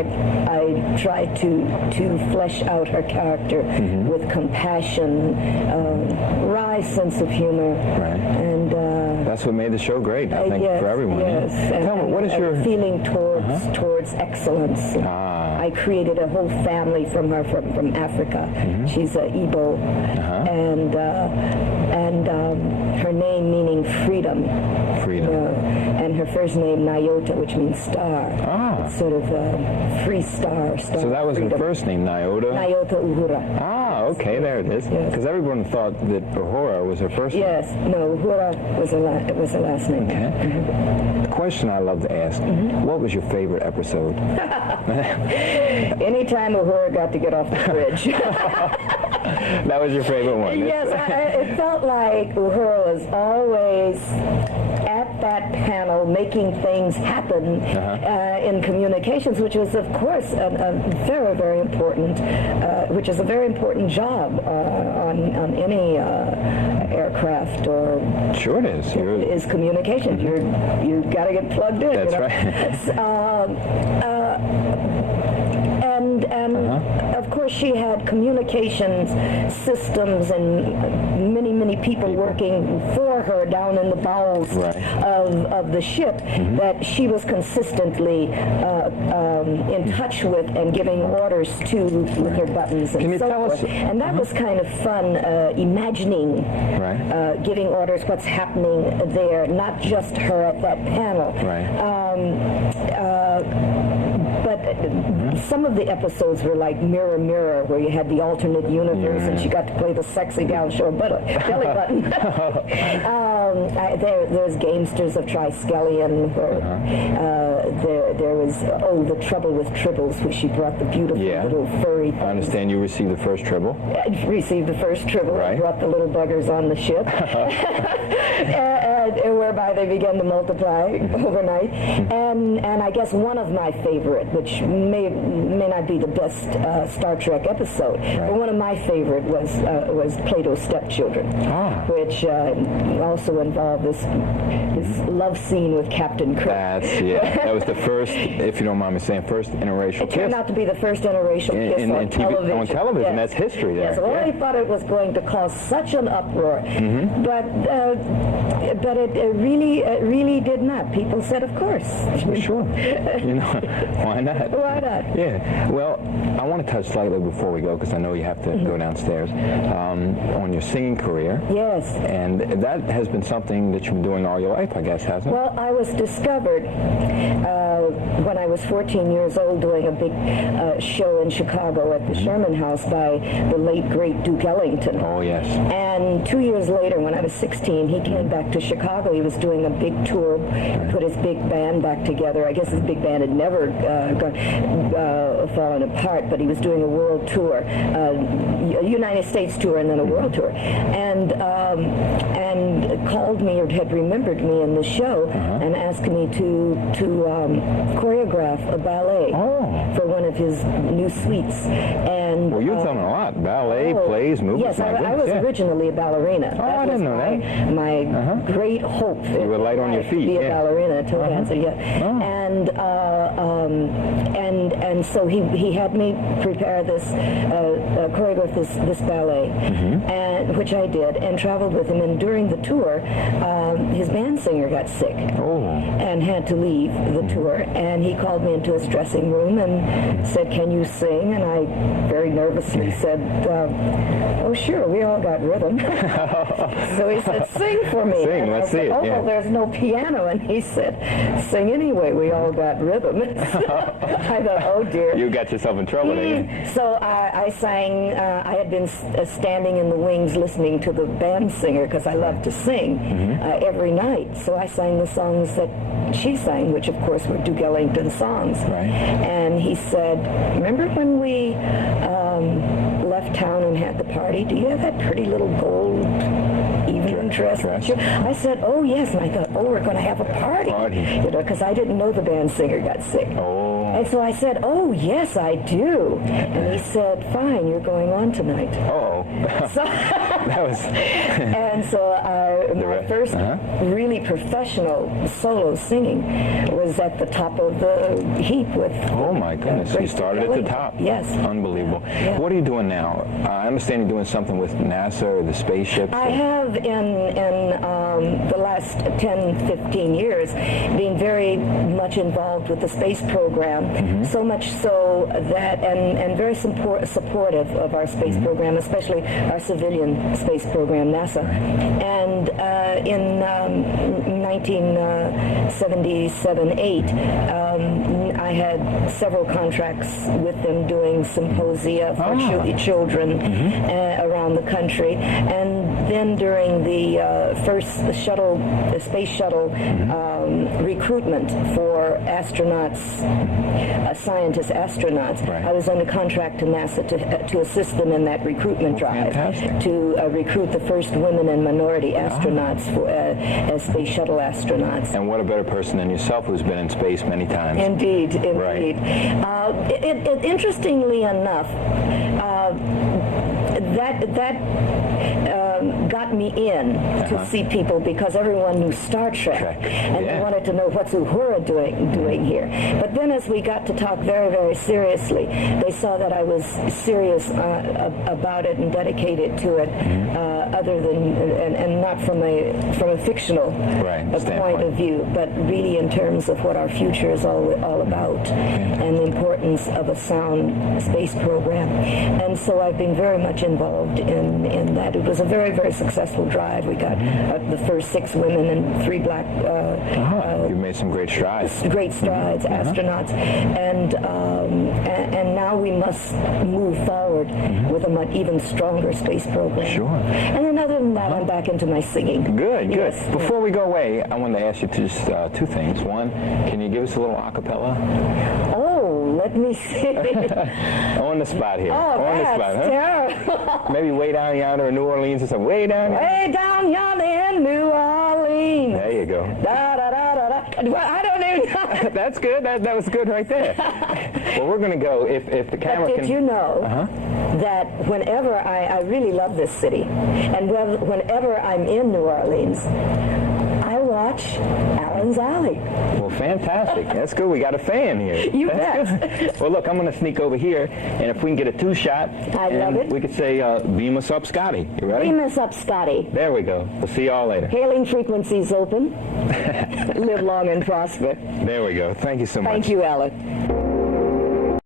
I tried to flesh out her character with compassion, wry sense of humor, and that's what made the show great, I think, yes, for everyone. Yes, Tell me, what is your feeling towards excellence? I created a whole family from her from Africa. She's a Igbo, and her name meaning freedom. Freedom. And her first name Nyota, which means star. It's sort of a free star. So that was freedom. Her first name, Nyota? Nyota Uhura. Okay, there it is. Because everyone thought that Uhura was her first name. Yes, no, Uhura was her last name. Okay. The question I love to ask, what was your favorite episode? Anytime Uhura got to get off the bridge. That was your favorite one? Yes, it felt like Uhura was always at that panel making things happen in communications, which was, of course, a very, very important, which is a very important job on any aircraft or. Sure it is. Is communications. You've got to get plugged in. That's right. And of course she had communications systems and many people working for her down in the bowels of the ship that she was consistently in touch with and giving orders to with her buttons and so forth. And that was kind of fun, imagining giving orders, what's happening there, not just her at that panel. But some of the episodes were like Mirror, Mirror, where you had the alternate universe and she got to play the sexy gal, show a belly button. There's Gamesters of Triskelion, where there was, The Trouble with Tribbles, where she brought the beautiful little furry things. I understand you received the first Tribble. I received the first Tribble and brought the little buggers on the ship. Whereby they began to multiply overnight. And I guess one of my favorite, which may not be the best Star Trek episode, but one of my favorite was Plato's Stepchildren, which also involved this love scene with Captain Kirk. That was the first, if you don't mind me saying, first interracial kiss. It turned out to be the first interracial kiss on television. On television, that's history there. Yes, well, I thought it was going to cause such an uproar, but it really did not. People said, of course. Sure. Why not? Why not? Yeah. Well, I want to touch slightly before we go, because I know you have to go downstairs, on your singing career. Yes. And that has been something that you've been doing all your life, I guess, hasn't it? Well, I was discovered when I was 14 years old doing a big show in Chicago at the Sherman House by the late, great Duke Ellington. Oh, yes. And 2 years later, when I was 16, he came back to Chicago. He was doing a big tour, put his big band back together. I guess his big band had never fallen apart, but he was doing a world tour, a United States tour and then a world tour. And called me, or had remembered me in the show, and asked me to choreograph a ballet for one of his new suites. And well, you're telling a lot. Ballet, plays, movies. Yes, I was originally a ballerina. I didn't know that. My great hope. You were light on your feet. To be a ballerina, a toe dancer, And so he had me prepare this, choreograph this ballet, and which I did, and traveled with him. And during the tour, his band singer got sick and had to leave the tour. And he called me into his dressing room and said, "Can you sing?" And I very nervously said, "Oh, sure, we all got rhythm." So he said, "Sing for me." Sing, let's see it. Well, there's no piano. And he said, "Sing anyway, we all got rhythm." I thought, oh dear. You got yourself in trouble there. So I sang, I had been standing in the wings listening to the band singer, because I love to sing every night. So I sang the songs that she sang, which of course were Duke Ellington songs. And he said, "Remember when we left town and had the party? Do you have that pretty little gold evening dress?" I said, "Oh yes." And I thought, "Oh, we're going to have a party." Because I didn't know the band singer got sick. And so I said, "Oh yes, I do." And he said, "Fine, you're going on tonight." That was. And so my first really professional solo singing was at the top of the heap with. Oh my goodness! You started at the top. Yes. Unbelievable. Yeah. What are you doing now? I understand you're doing something with NASA or the spaceships. I have in the last 10, 15 years been very much involved with the space program, so much so that, and very supportive of our space program, especially our civilian space program, NASA. And in 1977-8, I had several contracts with them doing symposia for children around the country. And then during the first space shuttle recruitment for astronauts, scientist astronauts, I was under contract to NASA to assist them in that recruitment drive. Fantastic. To recruit the first women and minority astronauts as space shuttle astronauts. And what a better person than yourself who's been in space many times. Indeed, indeed. Right. Interestingly enough, that got me in to see people because everyone knew Star Trek, and they wanted to know what's Uhura doing here. But then as we got to talk very, very seriously, they saw that I was serious about it and dedicated to it, other than and not from a fictional point of view, but really in terms of what our future is all about and the importance of a sound space program. And so I've been very much involved in that. It was a very, very successful drive. We got the first 6 women and 3 black. You made some great strides. Great strides, astronauts, and now we must move forward with a much even stronger space program. Sure. And then other than that, I'm back into my singing. Good, good. Before we go away, I wanted to ask you just 2 things. One, can you give us a little a cappella? Oh, let me see. On the spot here. Oh, on the spot, huh? Terrible. Maybe Way Down Yonder in New Orleans or something. Way down yonder. Way down yonder in New Orleans. There you go. Da, da, da, da, da. Well, I don't even know. That's good. That was good right there. Well, we're going to go. If the camera but can... did you know that whenever I really love this city, and whenever I'm in New Orleans, I watch Allen's Alley. Well, fantastic. That's good. We got a fan here. You That's bet. Good. Well, look, I'm going to sneak over here, and if we can get a 2-shot, I love it. We could say, beam us up, Scotty. You ready? Beam us up, Scotty. There we go. We'll see y'all later. Hailing frequencies open. Live long and prosper. There we go. Thank you so much. Thank you, Alan.